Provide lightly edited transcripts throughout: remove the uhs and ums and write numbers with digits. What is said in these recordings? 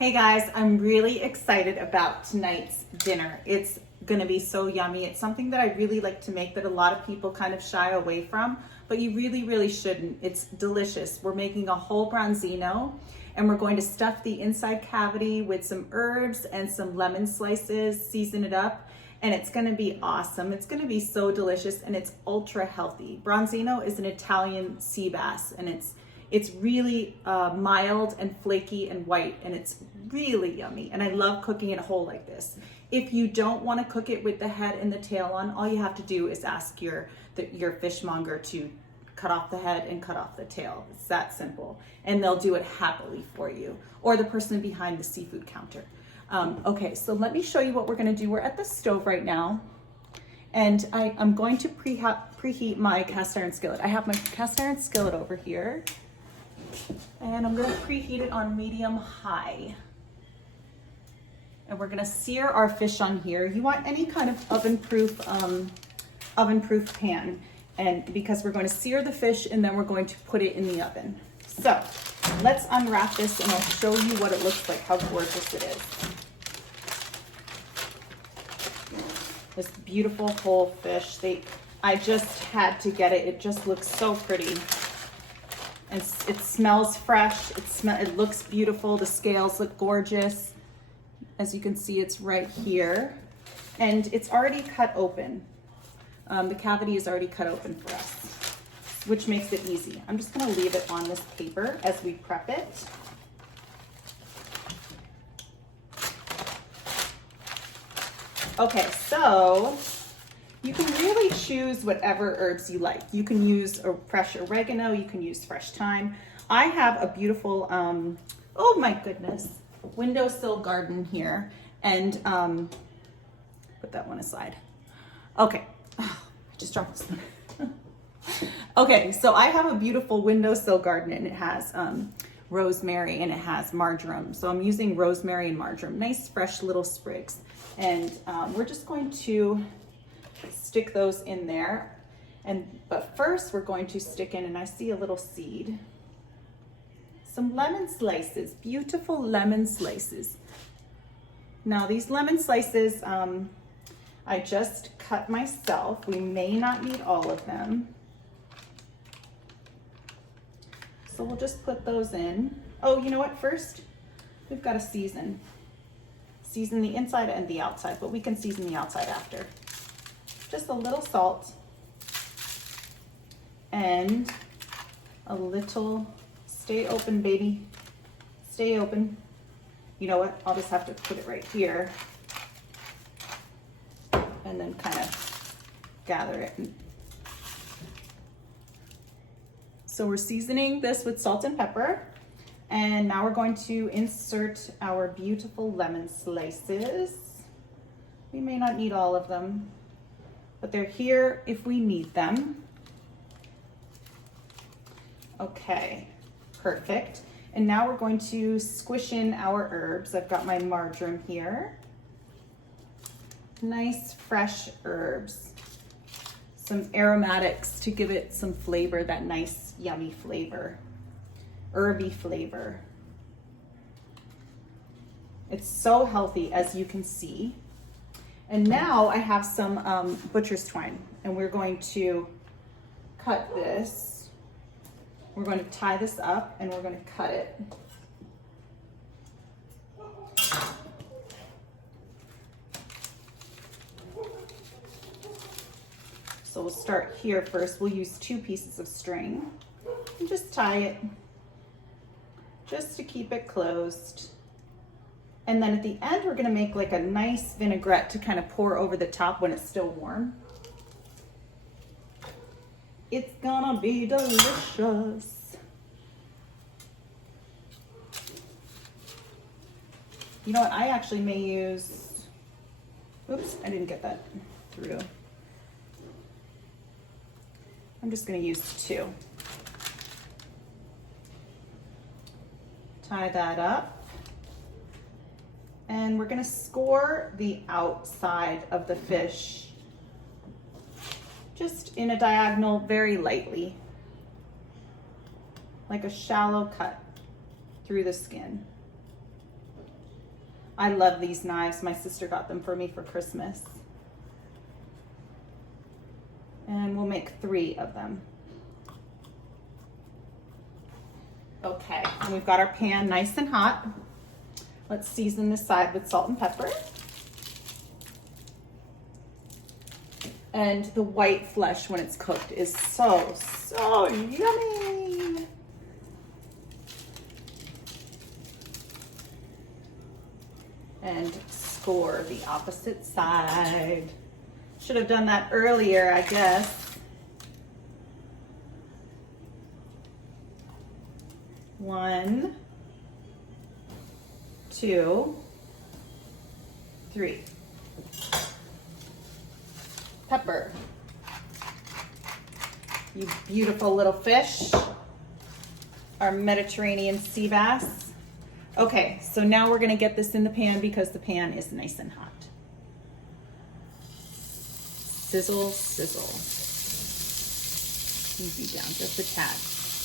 Hey guys, I'm really excited about tonight's dinner. It's gonna be so yummy. It's something that I really like to make that a lot of people kind of shy away from, but you really shouldn't. It's delicious. We're making a whole Branzino and we're going to stuff the inside cavity with some herbs and some lemon slices, season it up, and it's gonna be awesome. It's gonna be so delicious and it's ultra healthy. Branzino is an Italian sea bass and it's really mild and flaky and white, and it's really yummy. And I love cooking it whole like this. If you don't want to cook it with the head and the tail on, all you have to do is ask your fishmonger to cut off the head and cut off the tail. It's that simple. And they'll do it happily for you, or the person behind the seafood counter. Okay, so let me show you what we're gonna do. We're at the stove right now, and I'm going to preheat my cast iron skillet. I have my cast iron skillet over here. And I'm gonna preheat it on medium high. And we're gonna sear our fish on here. You want any kind of oven-proof pan, and because we're going to sear the fish and then we're going to put it in the oven. So let's unwrap this and I'll show you what it looks like, how gorgeous it is. This beautiful whole fish. I just had to get it. It just looks so pretty. And it smells fresh, it looks beautiful, the scales look gorgeous. As you can see, it's right here. And it's already cut open. The cavity is already cut open for us, which makes it easy. I'm just gonna leave it on this paper as we prep it. Okay, so you can really choose whatever herbs you like. You can use a fresh oregano, you can use fresh thyme. I have a beautiful, oh my goodness, windowsill garden here. And put that one aside. Okay, I just dropped this one. Okay, so I have a beautiful windowsill garden and it has rosemary and it has marjoram. So I'm using rosemary and marjoram, nice fresh little sprigs. And we're just going to stick those in there, but first we're going to stick in, and I see a little seed, some lemon slices, beautiful lemon slices. Now these lemon slices I just cut myself. We may not need all of them, so we'll just put those in. Oh, you know what, first we've got to season the inside and the outside, but we can season the outside after. Just a little salt and a little, stay open, baby, stay open. You know what, I'll just have to put it right here and then kind of gather it. So we're seasoning this with salt and pepper, and now we're going to insert our beautiful lemon slices. We may not need all of them, but they're here if we need them. Okay, perfect. And now we're going to squish in our herbs. I've got my marjoram here. Nice fresh herbs. Some aromatics to give it some flavor, that nice yummy flavor, herby flavor. It's so healthy, as you can see. And now I have some butcher's twine, and we're going to cut this. We're going to tie this up and we're going to cut it. So we'll start here first. We'll use 2 pieces of string and just tie it just to keep it closed. And then at the end, we're gonna make like a nice vinaigrette to kind of pour over the top when it's still warm. It's gonna be delicious. You know what, I actually may use, oops, I didn't get that through. I'm just gonna use 2. Tie that up. And we're gonna score the outside of the fish just in a diagonal very lightly, like a shallow cut through the skin. I love these knives. My sister got them for me for Christmas. And we'll make 3 of them. Okay, and we've got our pan nice and hot. Let's season this side with salt and pepper. And the white flesh when it's cooked is so, so yummy. And score the opposite side. Should have done that earlier, I guess. 1, 2, 3. Pepper. You beautiful little fish. Our Mediterranean sea bass. Okay, so now we're gonna get this in the pan because the pan is nice and hot. Sizzle, sizzle. Easy down, just a tad.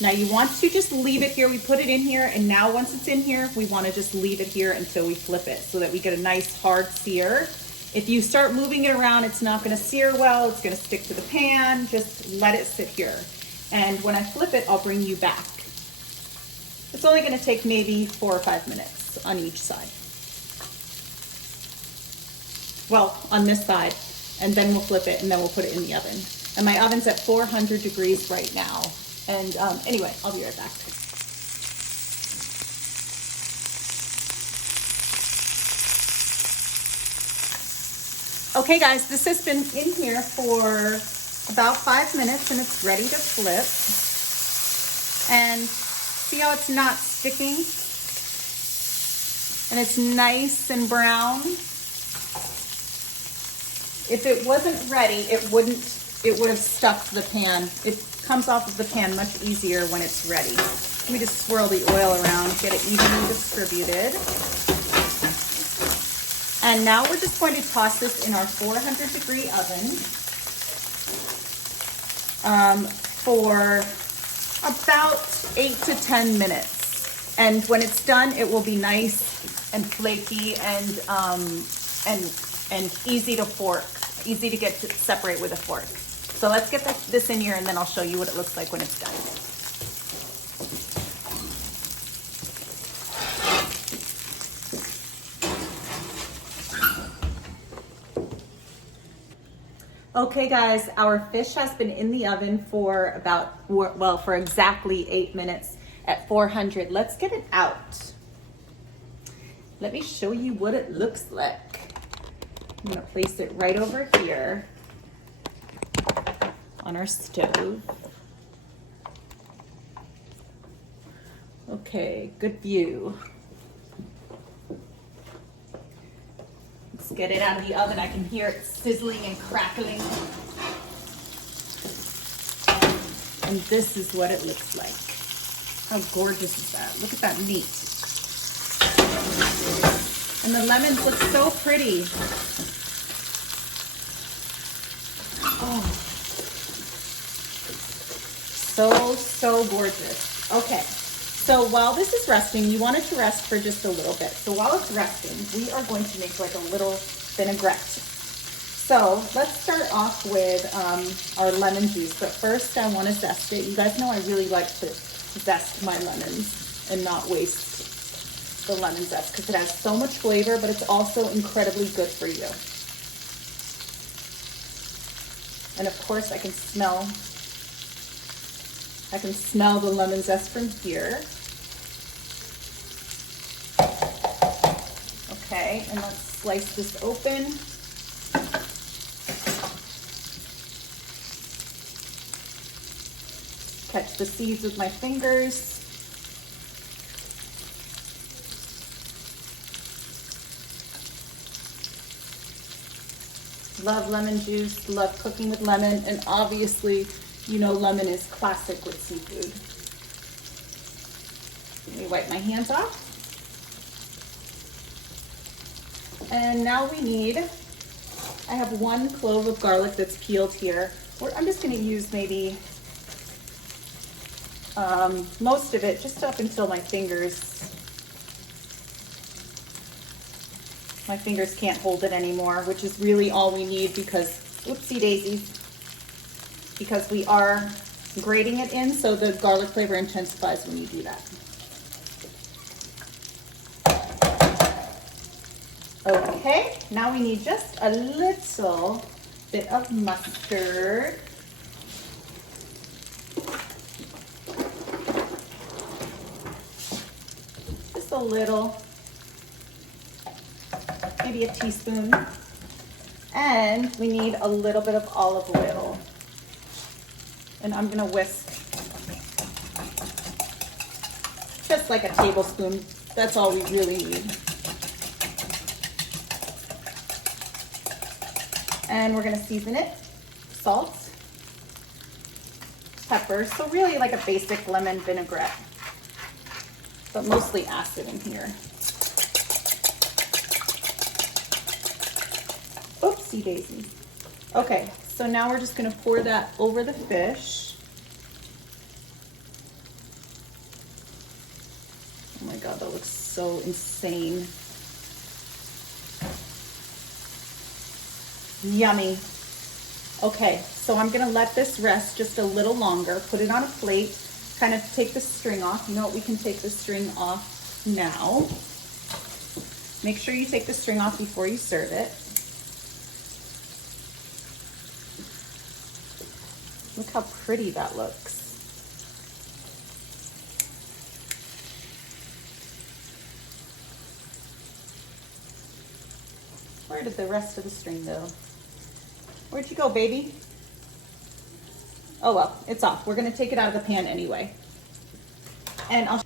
Now you want to just leave it here. We put it in here, and now once it's in here, we want to just leave it here until we flip it so that we get a nice hard sear. If you start moving it around, it's not going to sear well. It's going to stick to the pan. Just let it sit here. And when I flip it, I'll bring you back. It's only going to take maybe 4 or 5 minutes on each side. Well, on this side, and then we'll flip it, and then we'll put it in the oven. And my oven's at 400 degrees right now. And anyway, I'll be right back. Okay guys, this has been in here for about 5 minutes and it's ready to flip. And see how it's not sticking? And it's nice and brown. If it wasn't ready, it would have stuck to the pan. It comes off of the pan much easier when it's ready. Let me just swirl the oil around, get it evenly distributed. And now we're just going to toss this in our 400-degree oven for about 8 to 10 minutes. And when it's done, it will be nice and flaky and easy to fork, easy to get to separate with a fork. So let's get this in here and then I'll show you what it looks like when it's done. Okay guys, our fish has been in the oven for for exactly 8 minutes at 400. Let's get it out. Let me show you what it looks like. I'm gonna place it right over here on our stove. Okay, good view. Let's get it out of the oven. I can hear it sizzling and crackling. And this is what it looks like. How gorgeous is that? Look at that meat. And the lemons look so pretty. Oh. So gorgeous. Okay, so while this is resting, you want it to rest for just a little bit. So while it's resting, we are going to make like a little vinaigrette. So let's start off with our lemon juice, but first I want to zest it. You guys know I really like to zest my lemons and not waste the lemon zest because it has so much flavor, but it's also incredibly good for you. And of course I can smell the lemon zest from here. Okay, and let's slice this open. Catch the seeds with my fingers. Love lemon juice, love cooking with lemon, and obviously, you know lemon is classic with seafood. Let me wipe my hands off. And now we need, I have 1 clove of garlic that's peeled here. I'm just gonna use maybe most of it, just up until my fingers My fingers can't hold it anymore, which is really all we need because, oopsie daisies, because we are grating it in, so the garlic flavor intensifies when you do that. Okay, now we need just a little bit of mustard. Just a little, maybe a teaspoon. And we need a little bit of olive oil. And I'm gonna whisk just like a tablespoon. That's all we really need. And we're gonna season it, salt, pepper, so really like a basic lemon vinaigrette, but mostly acid in here. Oopsie daisies. Okay, so now we're just gonna pour that over the fish. Oh my God, that looks so insane. Yummy. Okay, so I'm gonna let this rest just a little longer, put it on a plate, kind of take the string off. You know what, we can take the string off now. Make sure you take the string off before you serve it. Look how pretty that looks. Where did the rest of the string go? Where'd you go, baby? Oh well, it's off. We're gonna take it out of the pan anyway. And I'll